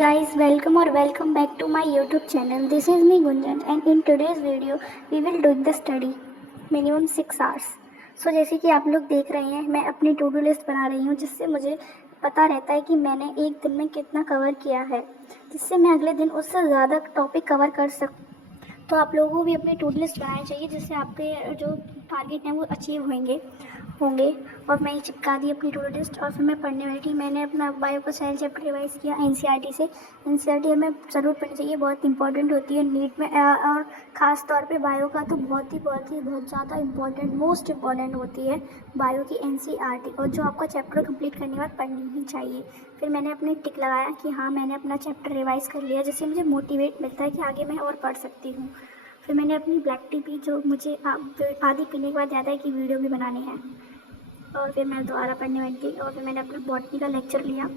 guys, welcome or welcome back to my YouTube channel. This is me Gunjan and in today's video we will do the study minimum 6 hours. So जैसे कि आप लोग देख रहे हैं मैं अपनी टू डू लिस्ट बना रही हूँ जिससे मुझे पता रहता है कि मैंने एक दिन में कितना कवर किया है, जिससे मैं अगले दिन उससे ज़्यादा टॉपिक कवर कर सकूँ। तो आप लोगों को भी अपनी टू डू लिस्ट बनानी चाहिए जिससे आपके जो टारगेट हैं वो अचीव होंगे। और मैं ये चिपका दी अपनी टू डू लिस्ट और फिर मैं पढ़ने बैठी। मैंने अपना बायो का साइंस चैप्टर रिवाइज़ किया एनसीईआरटी से। एनसीईआरटी हमें ज़रूर पढ़नी चाहिए, बहुत इंपॉर्टेंट होती है नीट में, और ख़ास तौर पे बायो का तो बहुत ज़्यादा इंपॉर्टेंट, मोस्ट इम्पॉर्टेंट होती है बायो की एनसीईआरटी, और जो आपका चैप्टर कंप्लीट करने के बाद पढ़नी ही चाहिए। फिर मैंने अपने टिक लगाया कि हाँ मैंने अपना चैप्टर रिवाइज़ कर लिया, जिससे मुझे मोटिवेट मिलता है कि आगे मैं और पढ़ सकती हूँ। फिर मैंने अपनी ब्लैक टी पी, जो मुझे आधी पीने के बाद याद है कि वीडियो भी बनानी है। और फिर मैं दोबारा पढ़ने बैठी और फिर मैंने अपना बॉटनी का लेक्चर लिया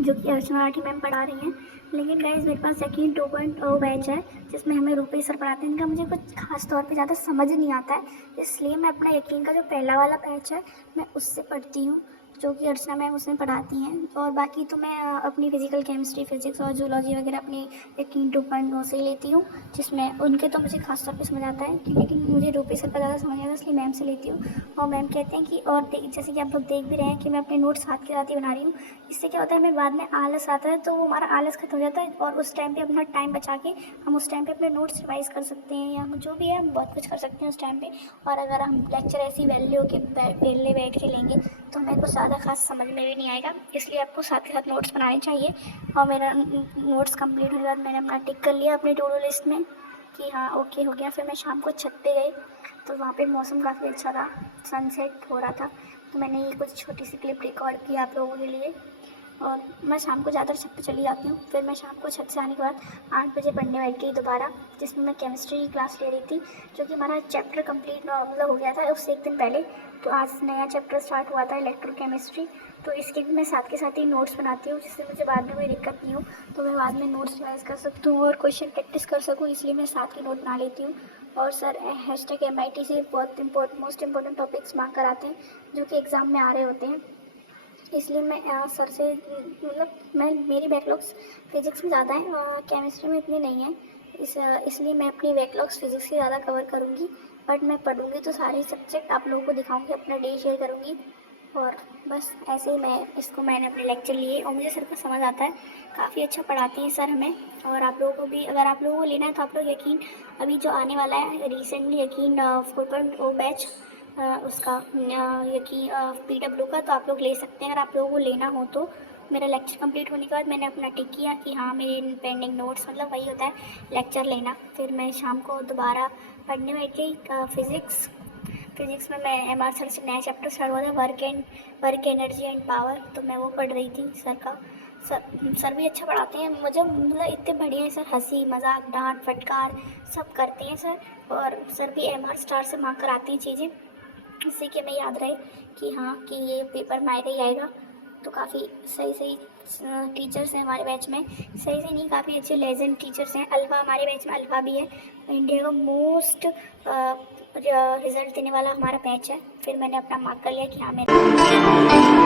जो कि अर्चना राठी मैम पढ़ा रही हैं। लेकिन गाइस मेरे पास सेकंड 2.0 बैच है जिसमें हमें रूपेश सर पढ़ाते हैं। इनका मुझे कुछ खास तौर पे ज़्यादा समझ नहीं आता है, इसलिए मैं अपना यकीन का जो पहला वाला बैच है मैं उससे पढ़ती हूँ, जो कि अर्चना मैम उसमें पढ़ाती हैं। और बाकी तो मैं अपनी फिजिकल केमिस्ट्री, फिजिक्स और जूलॉजी वगैरह अपनी यकीन 2.0 से लेती हूँ, जिसमें उनके तो मुझे खास तौर पे समझ आता है, लेकिन मुझे रूपेश सर का ज़्यादा समझ आता है, इसलिए मैम से लेती हूँ। और मैम कहते हैं कि और जैसे कि आप लोग देख भी रहे हैं कि मैं अपने नोट्स साथ के साथ ही बना रही हूँ। इससे क्या होता है, हमें बाद में आलस आता है तो वो हमारा आलस खत्म हो जाता है और उस टाइम पे अपना टाइम बचा के हम उस टाइम पे अपने नोट्स रिवाइज कर सकते हैं, या जो भी है हम बहुत कुछ कर सकते हैं उस टाइम पे। और अगर हम लेक्चर ऐसी वैल्यू के पहले बैठ के लेंगे तो हमें कुछ ज़्यादा खास समझ में भी नहीं आएगा, इसलिए आपको साथ के साथ नोट्स बनाने चाहिए। और मेरा नोट्स कंप्लीट होने के बाद मैंने अपना टिक कर लिया अपनी टू डू लिस्ट में कि हाँ ओके हो गया। फिर मैं शाम को छत पे गई तो वहाँ पे मौसम काफ़ी अच्छा था, सनसेट हो रहा था, तो मैंने ये कुछ छोटी सी क्लिप रिकॉर्ड की आप लोगों के लिए। और मैं शाम को ज़्यादातर छत पे चली जाती हूँ। फिर मैं शाम को छत से आने के बाद 8 बजे पढ़ने बैठ गई दोबारा, जिसमें मैं केमिस्ट्री की क्लास ले रही थी, जो कि हमारा चैप्टर कंप्लीट मतलब हो गया था उससे एक दिन पहले। तो आज नया चैप्टर स्टार्ट हुआ था इलेक्ट्रोकेमिस्ट्री, तो इसके भी मैं साथ के साथ ही नोट्स बनाती हूँ, जिससे मुझे बाद में कोई दिक्कत नहीं हो, तो मैं बाद में नोट्स रिवाइज कर सकती हूँ और क्वेश्चन प्रैक्टिस कर सकूँ, इसलिए मैं साथ के नोट बना लेती हूँ। और सर #MIT से बहुत मोस्ट इम्पोर्टेंट टॉपिक्स मांग कर आते हैं जो कि एग्ज़ाम में आ रहे होते हैं, इसलिए मैं सर से मतलब मेरी बैकलॉग्स फिज़िक्स में ज़्यादा है, केमिस्ट्री में इतनी नहीं है, इसलिए मैं अपनी बैकलॉग्स फिज़िक्स से ज़्यादा कवर करूँगी। बट मैं पढ़ूँगी तो सारे सब्जेक्ट आप लोगों को दिखाऊँगी, अपना डे शेयर करूँगी। और बस ऐसे ही मैंने अपने लेक्चर लिए और मुझे सर का समझ आता है, काफ़ी अच्छा पढ़ाते हैं सर हमें। और आप लोगों को भी, अगर आप लोगों को लेना है तो आप लोग यकीन, अभी जो आने वाला है रिसेंटली यकीन 4.0 बैच उसका यकीन PW का, तो आप लोग ले सकते हैं अगर आप लोगों को लेना हो तो। मेरा लेक्चर कंप्लीट होने के बाद मैंने अपना टिक किया कि हाँ मेरे पेंडिंग नोट्स, मतलब वही होता है लेक्चर लेना। फिर मैं शाम को दोबारा पढ़ने बैठ गई फिज़िक्स में मैं MR सर से नया चैप्टर स्टार्ट हुआ था, वर्क एनर्जी एंड पावर, तो मैं वो पढ़ रही थी। सर भी अच्छा पढ़ाते हैं, मुझे मतलब इतने बढ़िया है सर, हंसी मजाक डांट फटकार सब करते हैं सर। और सर भी MR स्टार से मार्क कराते हैं चीज़ें, इससे कि हमें याद रहे कि हाँ कि ये पेपर में आएगा ही आएगा। तो काफ़ी सही टीचर्स हैं हमारे बैच में, सही से नहीं काफ़ी अच्छे लेजेंड टीचर्स हैं। अल्फ़ा हमारे बैच में अल्फ़ा भी है, इंडिया का मोस्ट रिज़ल्ट देने वाला हमारा बैच है। फिर मैंने अपना मार्क कर लिया कि हाँ मेरा